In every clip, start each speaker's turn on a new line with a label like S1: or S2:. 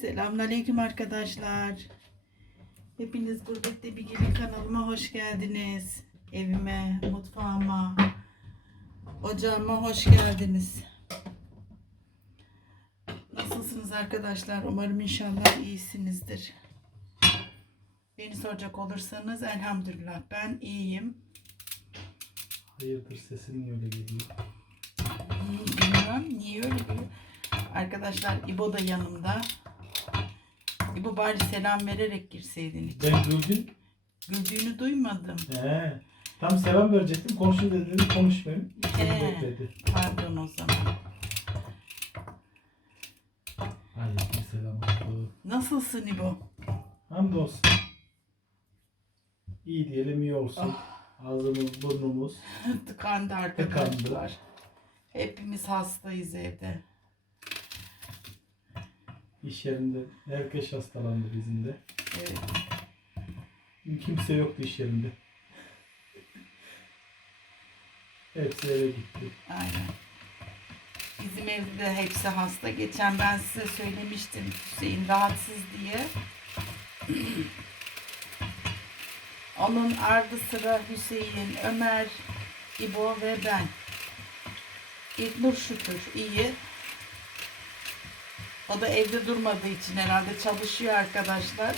S1: Selamünaleyküm arkadaşlar. Hepiniz Gurbette Bir Gelin kanalıma hoş geldiniz. Evime, mutfağıma, ocağıma hoş geldiniz. Nasılsınız arkadaşlar? Umarım inşallah iyisinizdir. Beni soracak olursanız elhamdülillah ben iyiyim.
S2: Hayırdır sesin öyle geliyor.
S1: Bilmem niye öyle diyor. Arkadaşlar İbo da yanımda. İbo bari selam vererek girseydin.
S2: Ben güldüm.
S1: Güldüğünü duymadım.
S2: He. Tam selam verecektim. Konuşun dedim konuşmayayım.
S1: He.
S2: Bekledi.
S1: Pardon o zaman.
S2: Aleyküm selam.
S1: Nasılsın İbo?
S2: Hamdolsun. İyi diyelim iyi olsun. Ağzımız burnumuz.
S1: Tıkandı arkadaşlar. Hepimiz hastayız evde.
S2: İş yerinde herkes hastalandı bizim de.
S1: Evet.
S2: Kimse yoktu iş yerinde. Hepsi eve gitti.
S1: Aynen. Bizim evde de hepsi hasta. Geçen ben size söylemiştim Hüseyin rahatsız diye. Onun ardı sıra Hüseyin, Ömer, İbo ve ben. İlknur şükür iyi. O da evde durmadığı için herhalde çalışıyor arkadaşlar.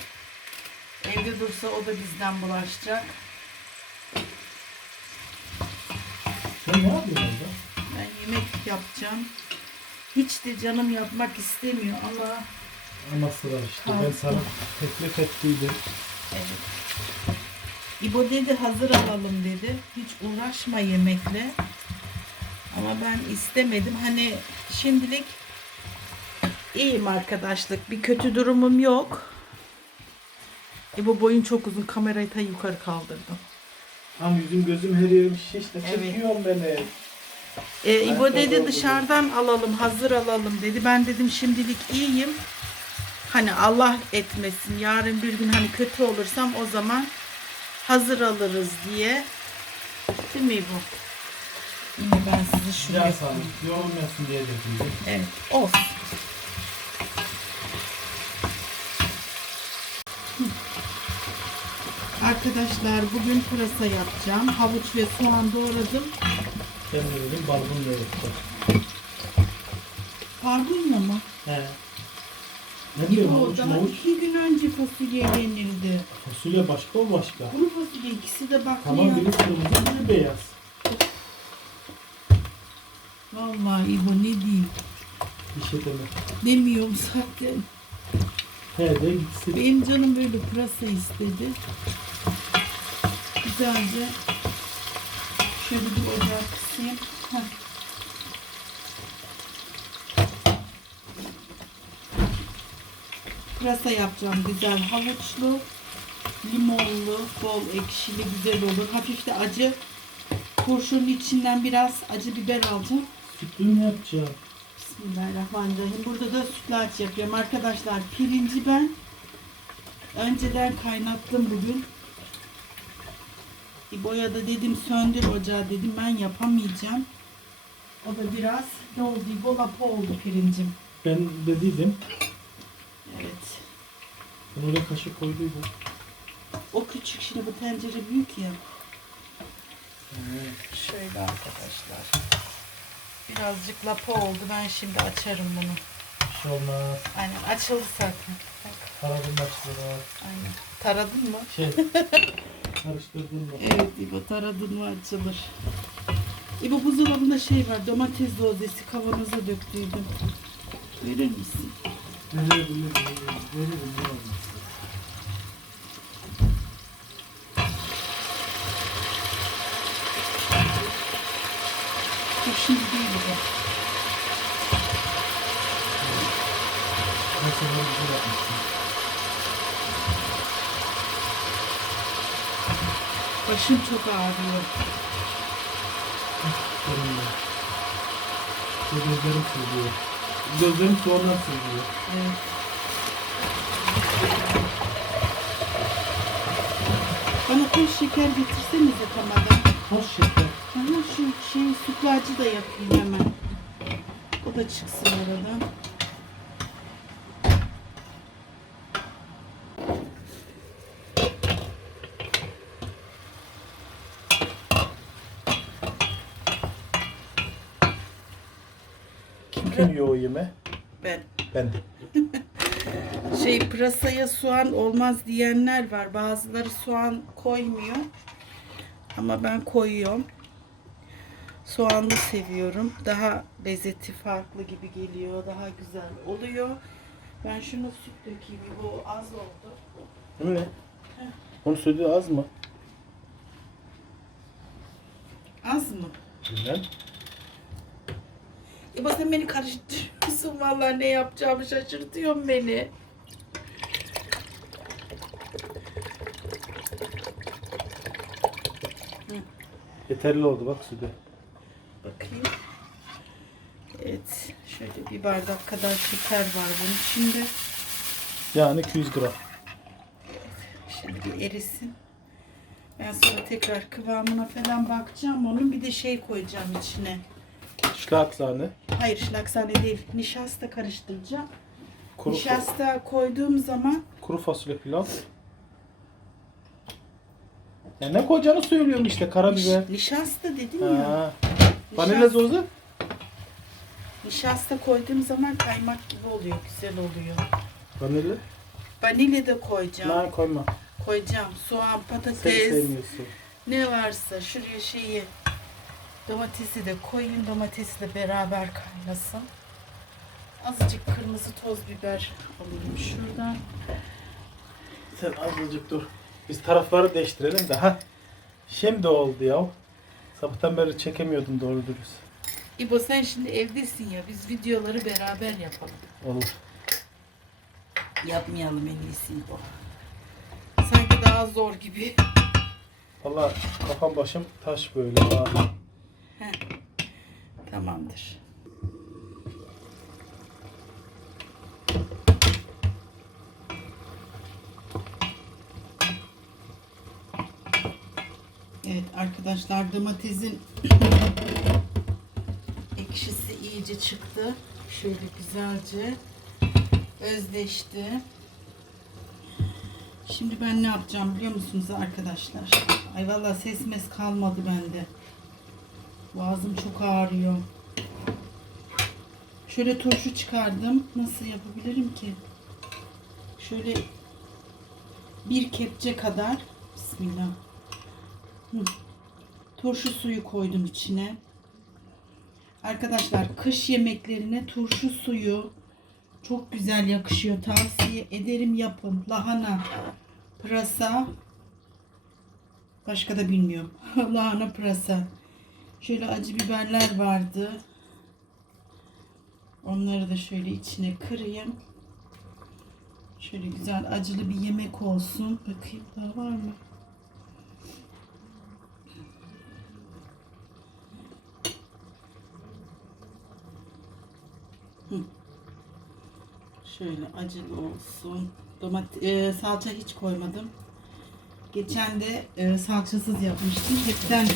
S1: Evde dursa o da bizden bulaşacak.
S2: Sen ne yapıyorsun orada?
S1: Ben yemek yapacağım. Hiç de canım yapmak istemiyor ama
S2: Ama sıra işte. Ben sana teklif ettiydim.
S1: evet. İbo dedi hazır alalım dedi. Hiç uğraşma yemekle. Ama ben istemedim. Hani şimdilik iyiyim arkadaşlık. Bir kötü durumum yok. İbo boyun çok uzun. Kamerayı ta yukarı kaldırdım.
S2: Tam yüzüm gözüm her yerim şişti.
S1: Evet.
S2: Çekiyorum beni.
S1: E, İbo dedi dışarıdan alalım, hazır alalım dedi. Ben dedim şimdilik iyiyim. Hani Allah etmesin. Yarın bir gün hani kötü olursam o zaman hazır alırız diye. Değil mi İbo? Yine ben sizi şuraya
S2: Biraz sağlık. Yorulmuyorsun diye dediydim.
S1: Evet, olsun. Arkadaşlar bugün pırasa yapacağım. Havuç ve soğan doğradım.
S2: Ben de dedim balkonda yapacağım.
S1: Pardonla mı?
S2: He. Ne diyorsun
S1: İbo
S2: havuç
S1: daha
S2: mavuç?
S1: iki gün önce fasulye yenildi.
S2: Fasulye başka o başka.
S1: Kuru fasulye ikisi de bak
S2: Tamam biri kırmızı biri beyaz.
S1: Vallahi İbo ne diyeyim.
S2: Bir şey deme.
S1: Demiyorum zaten.
S2: He de gitsin.
S1: Benim canım böyle pırasa istedi. Güzelce şöyle bir ocağa kısayım. Heh. Pırasa yapacağım güzel havuçlu, limonlu, bol ekşili güzel olur. Hafif de acı. Kurşunun içinden biraz acı biber alacağım.
S2: Sütlü mü yapacağım?
S1: Bismillahirrahmanirrahim. Burada da sütlaç yapıyorum. Arkadaşlar pirinci ben önceden kaynattım bugün. İbo'ya da dedim söndür ocağı dedim ben yapamayacağım. O da biraz ne oldu İbo lapa oldu pirincim.
S2: Ben dediydim.
S1: Evet.
S2: Ben oraya kaşık koyduydum.
S1: O küçük şimdi bu tencere büyük ya.
S2: He.
S1: Şöyle arkadaşlar. Birazcık lapa oldu. Ben şimdi açarım bunu.
S2: Bir şey olmaz.
S1: Aynen açıldı zaten. Bak,
S2: başlığı var.
S1: aynen. Taradın mı?
S2: Şey. karıştırdın mı?
S1: Evet İbo taradın mı açılır. İbo buzdolabında şey var domates dozesi kavanoza döktüydüm. Verir misin?
S2: Verebilirim. Veririm. ne olmaz.
S1: Dur şimdi değil İbo.
S2: Ben sana güzel yapmıştım.
S1: Başım çok ağrıyor.
S2: Sorun yok. Ve Gözlerim sızlıyor. Gözlerim soğanlar sızlıyor.
S1: Evet. Bana toz şeker getirsenize tamamen.
S2: Toz şeker.
S1: Aha, şu şey sütlacı da yapayım hemen. O da çıksın aradan.
S2: Kim yiyor o yeme?
S1: Ben.
S2: Ben.
S1: Şey pırasaya soğan olmaz diyenler var. Bazıları soğan koymuyor. Ama ben koyuyorum. Soğanlı seviyorum. Daha lezzeti farklı gibi geliyor. Daha güzel oluyor. Ben şunu süt dökeyim. Bu az oldu.
S2: Değil mi? Onu söyledi az mı?
S1: Az mı?
S2: Bilmem.
S1: E bak sen beni karıştırıyorsun. Vallahi ne yapacağımı şaşırtıyorsun beni.
S2: Yeterli oldu bak sütü.
S1: Bakayım. Evet. Şöyle bir bardak kadar şeker var bunun içinde.
S2: Yani 200 gram.
S1: Şimdi bir erisin. Ben sonra tekrar kıvamına falan bakacağım. Onun bir de şey koyacağım içine.
S2: Şlaksane.
S1: Hayır şlaksane değil. Nişasta karıştıracağım.
S2: Kuru,
S1: Nişasta koyduğum zaman
S2: kuru fasulye pilav. Ya ne koyacağını söylüyorum işte karabiber.
S1: nişasta dedim ya.
S2: Ha. Vanilya
S1: Nişasta-
S2: sosu.
S1: Nişasta koyduğum zaman kaymak gibi oluyor. Güzel oluyor.
S2: Vanilya.
S1: Vanilya da koyacağım.
S2: Hayır koyma.
S1: Koyacağım. Soğan,
S2: Sen
S1: patates,
S2: sevmiyorsun.
S1: ne varsa şuraya şeyi domatesi de koyun. Domatesle beraber kaynasın. Azıcık kırmızı toz biber alayım şuradan.
S2: Sen azıcık dur. Biz tarafları değiştirelim de ha. Şimdi oldu ya. Sabahtan beri çekemiyordum doğru dürüst.
S1: İbo sen şimdi evdesin ya. Biz videoları beraber yapalım.
S2: Olur.
S1: Yapmayalım en iyisi İbo. Sanki daha zor gibi.
S2: Valla kafam başım taş böyle. Ha.
S1: Tamamdır. Evet arkadaşlar domatesin ekşisi iyice çıktı. Şöyle güzelce özleşti. Şimdi ben ne yapacağım biliyor musunuz arkadaşlar? Ay vallahi ses mes kalmadı bende. Boğazım çok ağrıyor. Şöyle turşu çıkardım. Nasıl yapabilirim ki? Şöyle bir kepçe kadar Bismillah. Hı. Turşu suyu koydum içine. Arkadaşlar kış yemeklerine turşu suyu çok güzel yakışıyor. Tavsiye ederim yapın. Lahana, pırasa, başka da bilmiyorum. Lahana, pırasa. Şöyle acı biberler vardı. Onları da şöyle içine kırayım. Şöyle güzel acılı bir yemek olsun. Bakayım daha var mı? Şöyle acılı olsun. Domat e, salça hiç koymadım. Geçen de e, salçasız yapmıştım. Hepten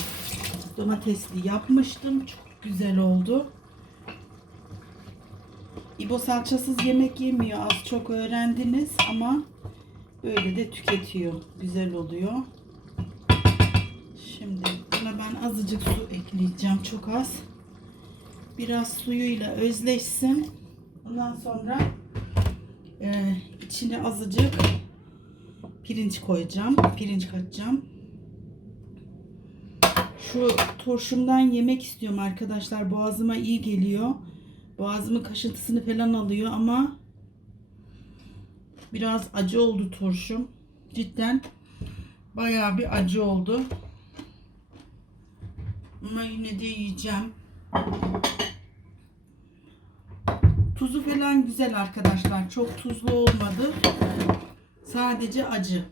S1: domatesli yapmıştım. Çok güzel oldu. İbo salçasız yemek yemiyor. Az çok öğrendiniz ama böyle de tüketiyor. Güzel oluyor. Şimdi buna ben azıcık su ekleyeceğim. Çok az. Biraz suyuyla özleşsin. Ondan sonra e, içine azıcık pirinç koyacağım. Pirinç katacağım. Şu turşumdan yemek istiyorum arkadaşlar. Boğazıma iyi geliyor. Boğazımın kaşıntısını falan alıyor ama biraz acı oldu turşum. Cidden bayağı bir acı oldu. Ama yine de yiyeceğim. Tuzu falan güzel arkadaşlar. Çok tuzlu olmadı. Sadece acı.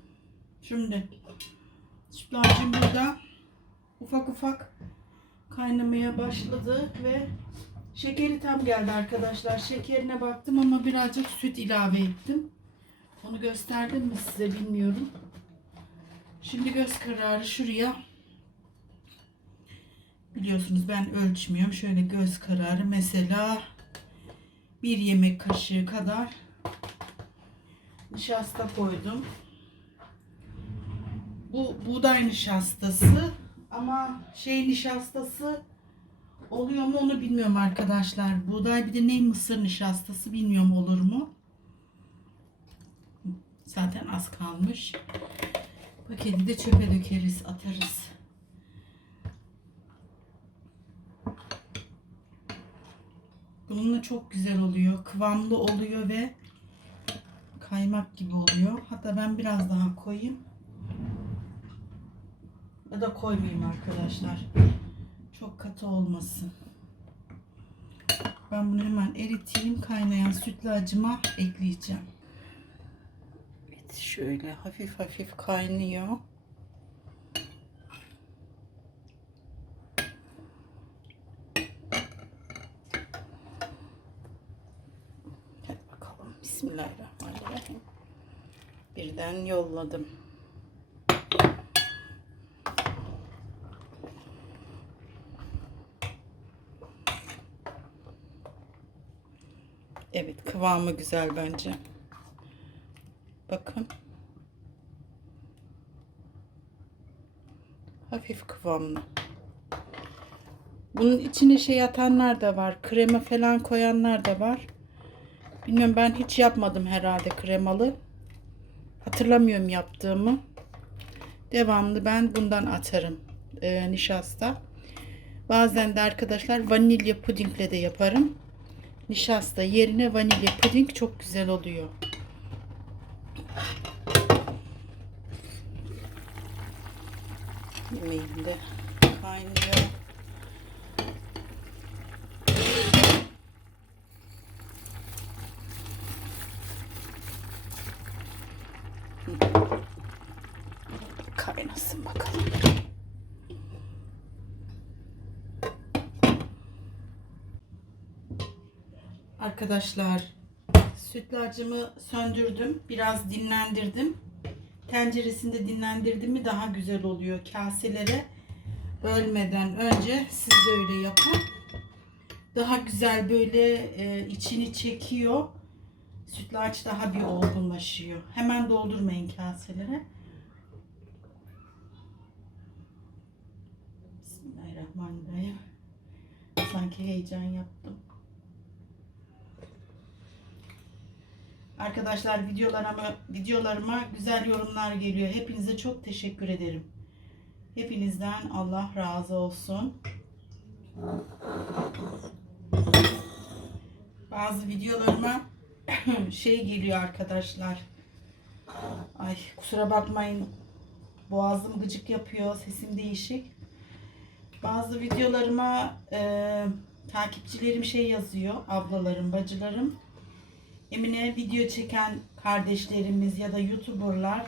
S1: Şimdi sütlacım burada ufak ufak kaynamaya başladı ve şekeri tam geldi arkadaşlar. Şekerine baktım ama birazcık süt ilave ettim. Onu gösterdim mi size bilmiyorum. Şimdi göz kararı şuraya biliyorsunuz ben ölçmüyorum. Şöyle göz kararı mesela bir yemek kaşığı kadar nişasta koydum. Bu buğday nişastası ama şey nişastası oluyor mu onu bilmiyorum arkadaşlar. Buğday bir de ne mısır nişastası bilmiyorum olur mu? Zaten az kalmış. Paketi de çöpe dökeriz, atarız. Bununla çok güzel oluyor. Kıvamlı oluyor ve kaymak gibi oluyor. Hatta ben biraz daha koyayım. Ya da koymayayım arkadaşlar. Çok katı olmasın. Ben bunu hemen eriteyim. Kaynayan sütlü acıma ekleyeceğim. Evet şöyle hafif hafif kaynıyor. Bakalım. Bismillahirrahmanirrahim. Birden yolladım. Evet kıvamı güzel bence. Bakın. Hafif kıvamlı. Bunun içine şey atanlar da var. Krema falan koyanlar da var. Bilmiyorum ben hiç yapmadım herhalde kremalı. Hatırlamıyorum yaptığımı. Devamlı ben bundan atarım. Ee, nişasta. Bazen de arkadaşlar vanilya pudingle de yaparım. Nişasta yerine vanilya puding çok güzel oluyor. Yemeğim de kaynıyor. Kaynasın bakalım. Arkadaşlar sütlacımı söndürdüm. Biraz dinlendirdim. Tenceresinde dinlendirdim mi daha güzel oluyor. Kaselere bölmeden önce siz de öyle yapın. Daha güzel böyle e, içini çekiyor. Sütlaç daha bir olgunlaşıyor. Hemen doldurmayın kaselere. Bismillahirrahmanirrahim. Sanki heyecan yaptım. Arkadaşlar videolarıma, videolarıma güzel yorumlar geliyor. Hepinize çok teşekkür ederim. Hepinizden Allah razı olsun. Bazı videolarıma şey geliyor arkadaşlar. Ay kusura bakmayın. Boğazım gıcık yapıyor. Sesim değişik. Bazı videolarıma e, takipçilerim şey yazıyor. Ablalarım, bacılarım. Emine video çeken kardeşlerimiz ya da YouTuber'lar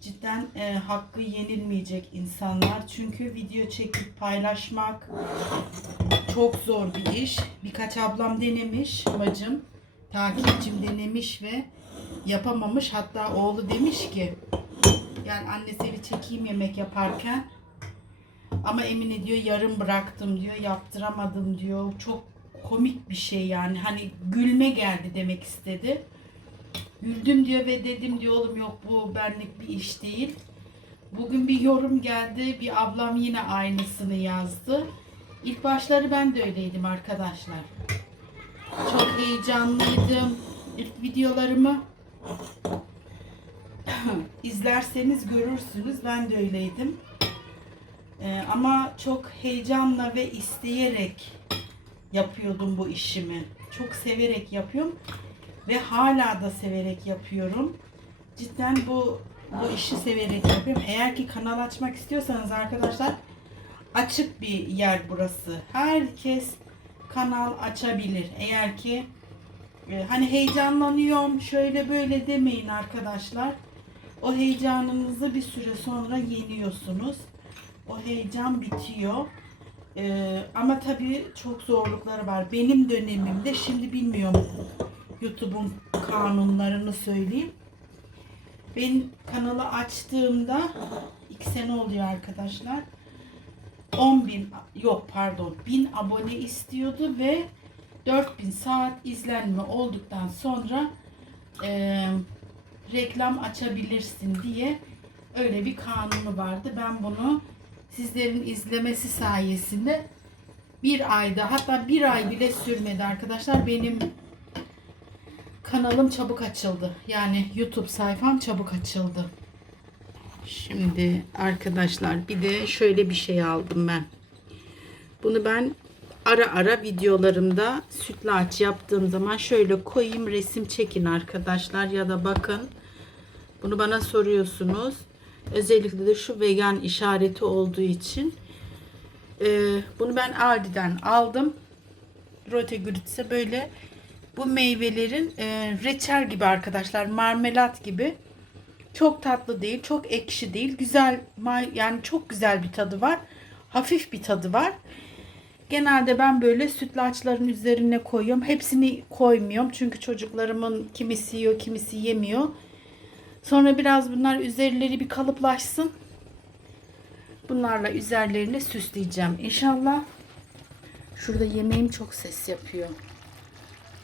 S1: cidden e, hakkı yenilmeyecek insanlar. Çünkü video çekip paylaşmak çok zor bir iş. Birkaç ablam denemiş, bacım, takipçim denemiş ve yapamamış. Hatta oğlu demiş ki yani anne seni çekeyim yemek yaparken ama Emine diyor yarım bıraktım diyor yaptıramadım diyor. Çok komik bir şey yani. Hani gülme geldi demek istedi. Güldüm diyor ve dedim diyor oğlum yok bu benlik bir iş değil. Bugün bir yorum geldi. Bir ablam yine aynısını yazdı. İlk başları ben de öyleydim arkadaşlar. Çok heyecanlıydım. İlk videolarımı izlerseniz görürsünüz. Ben de öyleydim. Ee, ama çok heyecanla ve isteyerek yapıyordum bu işimi. Çok severek yapıyorum ve hala da severek yapıyorum. Cidden bu bu işi severek yapıyorum. Eğer ki kanal açmak istiyorsanız arkadaşlar açık bir yer burası. Herkes kanal açabilir. Eğer ki e, hani heyecanlanıyorum şöyle böyle demeyin arkadaşlar. O heyecanınızı bir süre sonra yeniyorsunuz. O heyecan bitiyor. Ee, ama tabii çok zorlukları var. Benim dönemimde şimdi bilmiyorum YouTube'un kanunlarını söyleyeyim. Ben kanalı açtığımda iki sene oluyor arkadaşlar. 10 bin yok pardon 1000 abone istiyordu ve 4000 saat izlenme olduktan sonra e, reklam açabilirsin diye öyle bir kanunu vardı. Ben bunu sizlerin izlemesi sayesinde bir ayda hatta bir ay bile sürmedi arkadaşlar. Benim kanalım çabuk açıldı. Yani YouTube sayfam çabuk açıldı. Şimdi arkadaşlar bir de şöyle bir şey aldım ben. Bunu ben ara ara videolarımda sütlaç yaptığım zaman şöyle koyayım resim çekin arkadaşlar ya da bakın. Bunu bana soruyorsunuz. Özellikle de şu vegan işareti olduğu için. Ee, bunu ben Aldi'den aldım. Rote Grütze böyle bu meyvelerin e, reçel gibi arkadaşlar. Marmelat gibi. Çok tatlı değil, çok ekşi değil. Güzel, yani çok güzel bir tadı var. Hafif bir tadı var. Genelde ben böyle sütlaçların üzerine koyuyorum. Hepsini koymuyorum. Çünkü çocuklarımın kimisi yiyor, kimisi yemiyor. Sonra biraz bunlar üzerleri bir kalıplaşsın. Bunlarla üzerlerini süsleyeceğim inşallah. Şurada yemeğim çok ses yapıyor.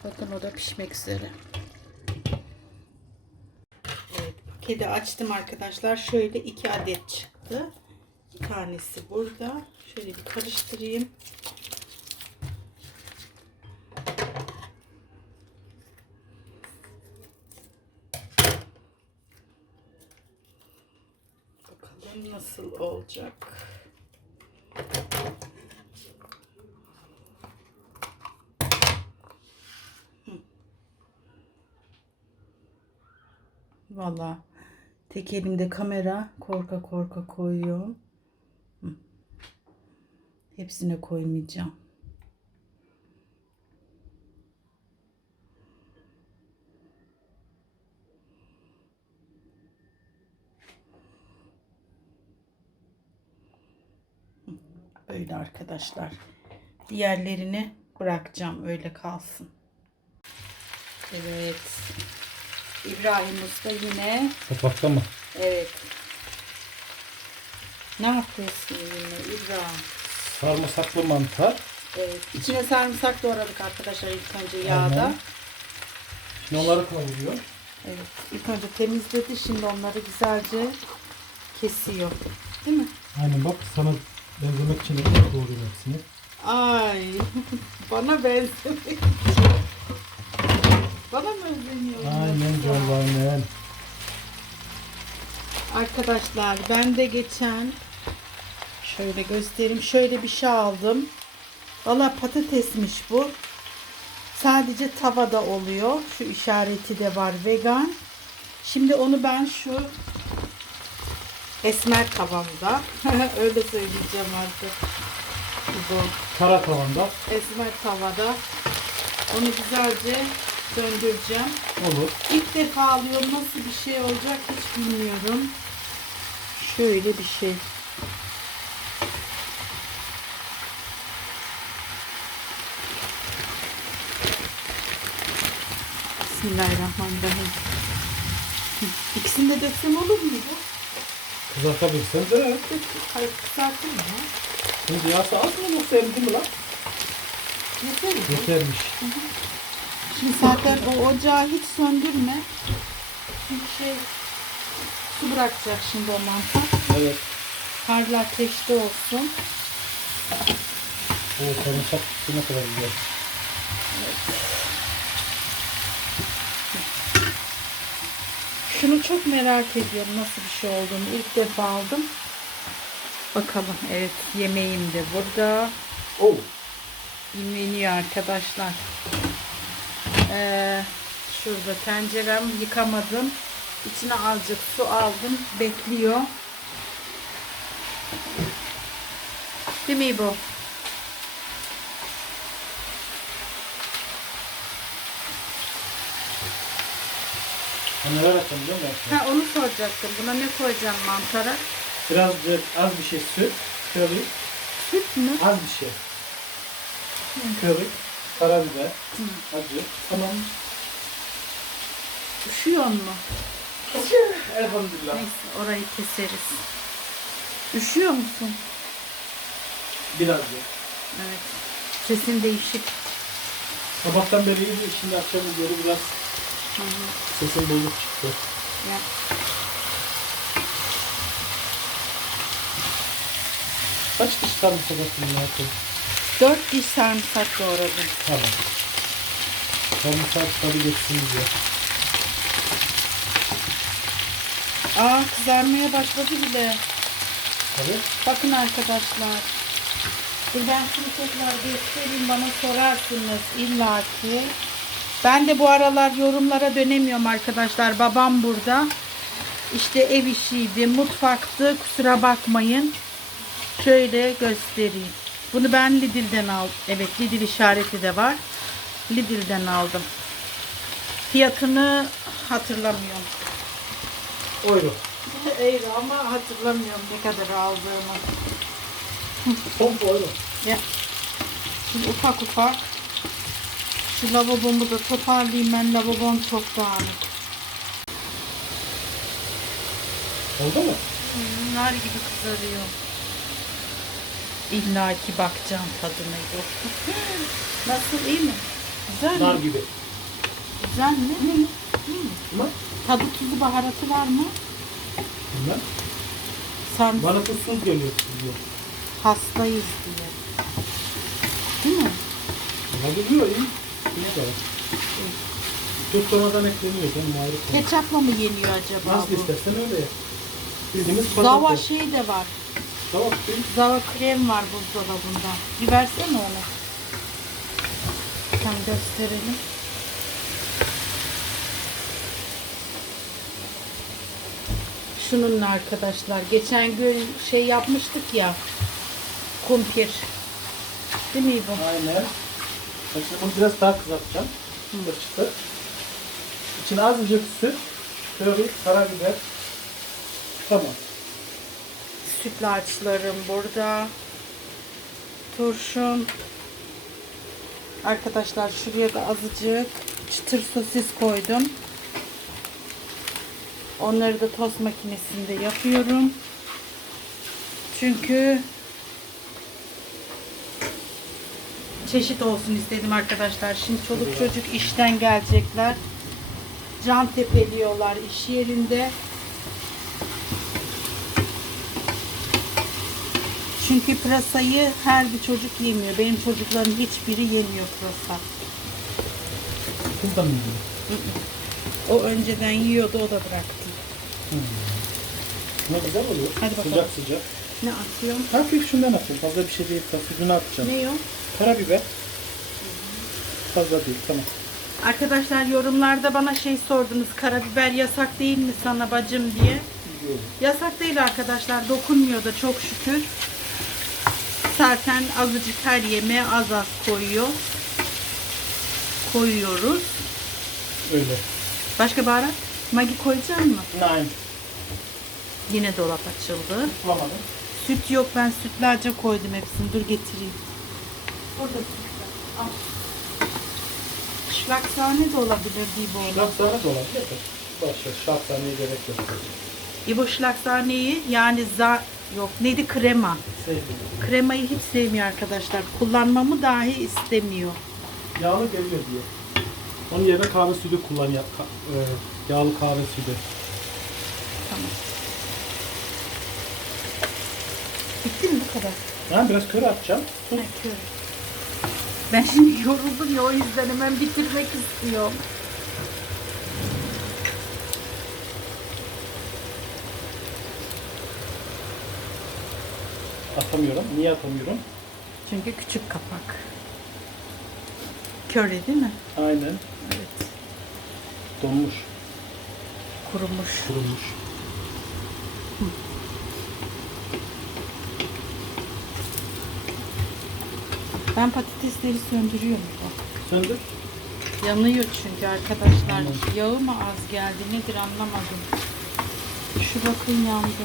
S1: Bakın o da pişmek üzere. Evet, paketi açtım arkadaşlar. Şöyle iki adet çıktı. Bir tanesi burada. Şöyle bir karıştırayım. Nasıl olacak. Valla tek elimde kamera korka korka koyuyorum. Hepsine koymayacağım. Hı. Böyle arkadaşlar. Diğerlerini bırakacağım öyle kalsın. Evet. İbrahim Usta yine
S2: Kapakta mı?
S1: Evet. Ne yapıyorsun yine İbrahim?
S2: Sarımsaklı mantar.
S1: Evet. İçine sarımsak doğradık arkadaşlar ilk önce yağda.
S2: Aynen. Şimdi onları kavuruyor.
S1: Evet. İlk önce temizledi. Şimdi onları güzelce kesiyor. Değil mi?
S2: Aynen bak sana benzemek için doğruyor hepsini.
S1: Ay. Bana benzemek. Bana mı özeniyorsun?
S2: Aynen canım.
S1: Arkadaşlar ben de geçen şöyle göstereyim. Şöyle bir şey aldım. Valla patatesmiş bu. Sadece tavada oluyor. Şu işareti de var vegan. Şimdi onu ben şu esmer tavamda öyle söyleyeceğim artık. Bu
S2: Kara tavanda
S1: esmer tavada onu güzelce döndüreceğim.
S2: olur.
S1: İlk defa alıyorum. Nasıl bir şey olacak hiç bilmiyorum. Şöyle bir şey. Bismillahirrahmanirrahim. İkisini de döksem olur muydu?
S2: Kızartabilirsen de.
S1: Hayır kısaltın mı?
S2: Şimdi yağsı az mı yoksa eridi mi lan?
S1: Yeter mi?
S2: Yetermiş.
S1: Şimdi zaten o ocağı hiç söndürme. Çünkü şey su bırakacak şimdi o mantar.
S2: Evet.
S1: Harlı ateşte olsun.
S2: O sarımsak ne kadar güzel.
S1: Şunu çok merak ediyorum nasıl bir şey olduğunu. İlk defa aldım. Bakalım. Evet yemeğim de burada.
S2: Oh.
S1: Dinleniyor arkadaşlar. Ee, şurada tencerem yıkamadım. İçine azıcık su aldım. Bekliyor. Değil mi bu?
S2: Ha, neler açacağım biliyor musun?
S1: Ha onu soracaktım. Buna ne koyacağım mantara?
S2: Birazcık az bir şey süt, köri,
S1: Süt mü?
S2: az bir şey. Köri, karabiber, acı. Tamam.
S1: Üşüyor mu?
S2: Elhamdülillah.
S1: Neyse orayı keseriz. Üşüyor musun?
S2: Birazcık.
S1: Evet. Sesin değişik.
S2: Sabahtan beri iyiydi. Şimdi akşam doğru biraz
S1: Hı hı.
S2: sesim bozuk çıktı.
S1: Ya.
S2: Kaç kişi sarımsak attın ya?
S1: Dört diş sarımsak doğradım.
S2: Tamam. Sarımsak tadı geçsin diye.
S1: Aa kızarmaya başladı bile.
S2: Tabii.
S1: Bakın arkadaşlar. Dur ben şunu tekrar göstereyim bana sorarsınız illaki. Ben de bu aralar yorumlara dönemiyorum arkadaşlar. Babam burada. İşte ev işiydi, mutfaktı. Kusura bakmayın. Şöyle göstereyim. Bunu ben Lidl'den aldım. Evet Lidl işareti de var. Lidl'den aldım. Fiyatını hatırlamıyorum.
S2: Euro.
S1: Euro ama hatırlamıyorum ne kadar aldığımı.
S2: Pomp euro.
S1: Ya. Şimdi ufak ufak şu lavabomu da toparlayayım ben lavabom çok dağınık.
S2: Oldu mu?
S1: Hmm, Nar gibi kızarıyor. İlla ki bakacağım tadına yok. Nasıl iyi mi? Güzel
S2: Nar
S1: mi?
S2: gibi.
S1: Güzel mi?
S2: Ama
S1: Tadı tuzu baharatı var mı?
S2: bilmem.
S1: Sarımsak
S2: Bana tuzsuz geliyor tuzlu.
S1: hastayız diye. Değil mi?
S2: Ama biliyor iyi. Ne kadar? Tuz sonradan ekleniyor canım ayrı konu.
S1: Ketçapla mı yeniyor acaba
S2: Nasıl
S1: bu?
S2: istersen öyle yap. Bildiğimiz
S1: Zava
S2: patates.
S1: şey de var.
S2: Zava değil.
S1: Zava krem var buzdolabında. Bir versene onu. Tam gösterelim. Şununla arkadaşlar. Geçen gün şey yapmıştık ya. Kumpir. Değil mi bu?
S2: Aynen. Ben şimdi bunu biraz daha kızartacağım. Çıtır. İçine azıcık süt, köri, karabiber. Tamam.
S1: Sütlaçlarım burada. Turşum. Arkadaşlar şuraya da azıcık çıtır sosis koydum. Onları da tost makinesinde yapıyorum. Çünkü çeşit olsun istedim arkadaşlar. Şimdi çoluk çocuk işten gelecekler. Can tepeliyorlar iş yerinde. Çünkü pırasayı her bir çocuk yemiyor. Benim çocukların hiçbiri yemiyor pırasa.
S2: Tuz da mı?
S1: O önceden yiyordu, o da bıraktı.
S2: Ne güzel oluyor.
S1: Hadi bakalım.
S2: Sıcak sıcak.
S1: Ne atıyorum?
S2: Hafif şundan atayım. Fazla bir şey değil. Sütünü atacağım.
S1: Ne o?
S2: Karabiber. Fazla değil. Tamam.
S1: Arkadaşlar yorumlarda bana şey sordunuz. Karabiber yasak değil mi sana bacım diye.
S2: Yok.
S1: Yasak değil arkadaşlar. Dokunmuyor da çok şükür. Zaten azıcık her yemeğe az az koyuyor. Koyuyoruz.
S2: Öyle.
S1: Başka baharat? Magi koyacak mı?
S2: Nein.
S1: Yine dolap açıldı.
S2: Bulamadım.
S1: Süt yok ben sütlerce koydum hepsini. Dur getireyim. Burada sütler. Al. Şlaksane de olabilir Dibo.
S2: Şlaksane de olabilir. Başka şlaksaneye gerek yok.
S1: İbo şlaksaneyi yani za yok neydi krema.
S2: Sevdim.
S1: Kremayı hiç sevmiyor arkadaşlar. Kullanmamı dahi istemiyor.
S2: Yağlı geliyor diyor. Onun yerine kahve sütü kullan. Ya, ka- e, yağlı kahve sütü.
S1: Tamam. Bitti mi bu kadar?
S2: Ben biraz köri atacağım.
S1: Ha, köy. Ben şimdi yoruldum ya o yüzden hemen bitirmek istiyorum.
S2: Atamıyorum. Niye atamıyorum?
S1: Çünkü küçük kapak. Köri değil mi?
S2: Aynen.
S1: Evet.
S2: Donmuş.
S1: Kurumuş.
S2: Kurumuş.
S1: Ben patatesleri söndürüyorum.
S2: Söndür.
S1: Yanıyor çünkü arkadaşlar. Yağı mı az geldi nedir anlamadım. Şu bakın yandı.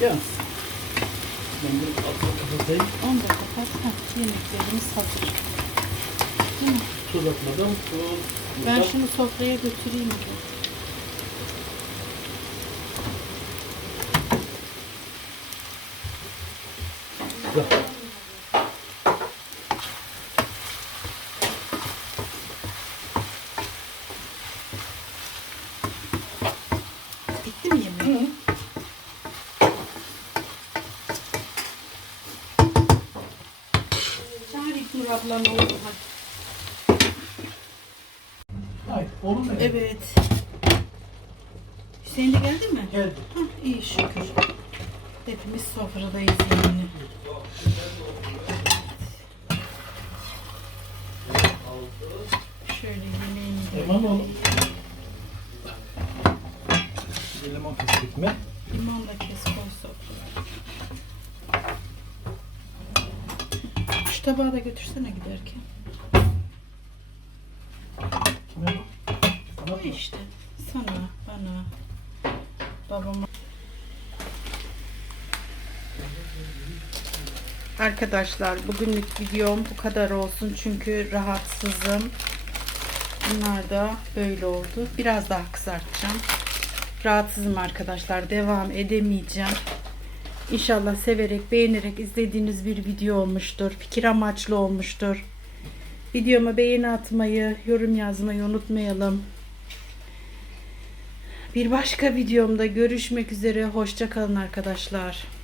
S2: Yaz. Ben bir altını kapatayım.
S1: Onu da kapat. Heh, yemeklerimiz hazır. Değil mi?
S2: Tuz atmadım. Tuz.
S1: Ben şunu sofraya götüreyim. bir de.
S2: Güzel.
S1: Bitti mi yemek? İnşallah ne olur. Hadi.
S2: Hayır, oğlum da geldi.
S1: Evet. Hüseyin de geldi mi?
S2: Geldi.
S1: Hah, iyi şükür. Hepimiz sofradayız yani. Şöyle yemeğini de
S2: Limon oğlum. Bir limon kestik mi?
S1: limon da kes koy sofraya. Şu tabağı da götürsene giderken.
S2: Kime bu? Sana
S1: Ne işte? Sana, bana, babama. Arkadaşlar bugünlük videom bu kadar olsun çünkü rahatsızım. Bunlar da böyle oldu. Biraz daha kızartacağım. Rahatsızım arkadaşlar. Devam edemeyeceğim. İnşallah severek, beğenerek izlediğiniz bir video olmuştur. Fikir amaçlı olmuştur. Videoma beğeni atmayı, yorum yazmayı unutmayalım. Bir başka videomda görüşmek üzere. Hoşça kalın arkadaşlar.